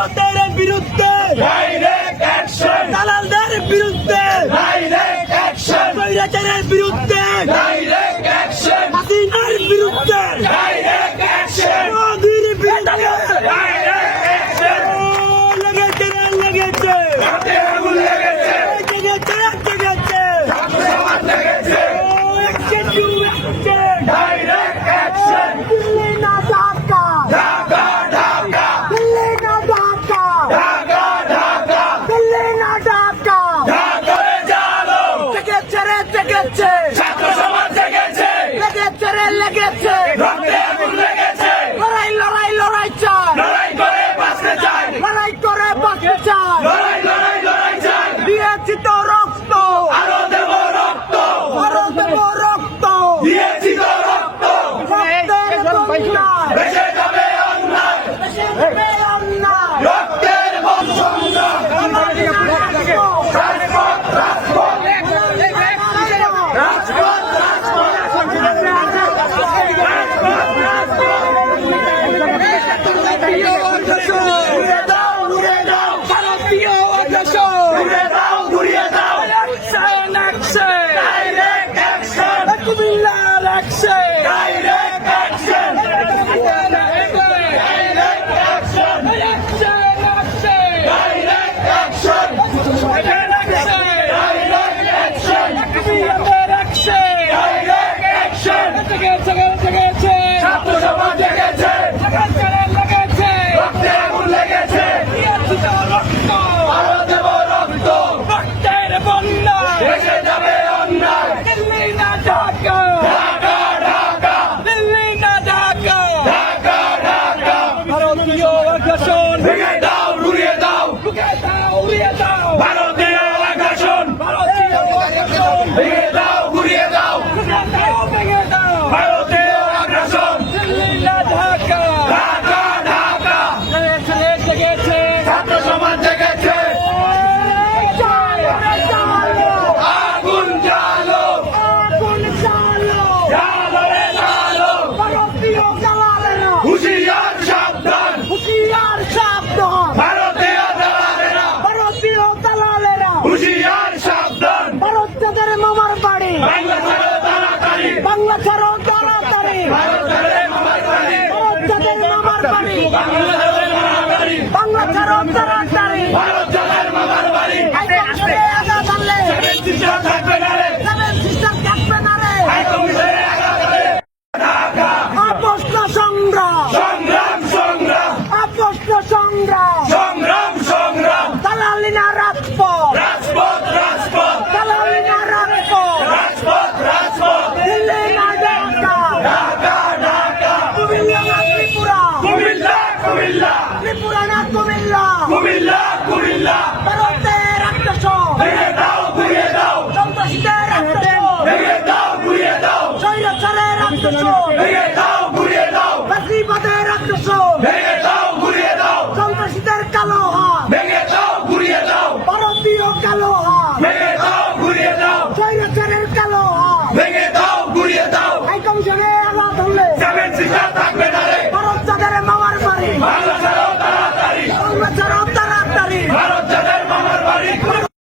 Jota! get to 放这 Comilla Comilla. ভারতের রাক্ষস ভেঙে দাও ঘুরিয়ে দাও। সন্ত্রাসীদের রাক্ষস ভেঙে দাও ঘুরিয়ে দাও। স্বৈরাচারের রাক্ষস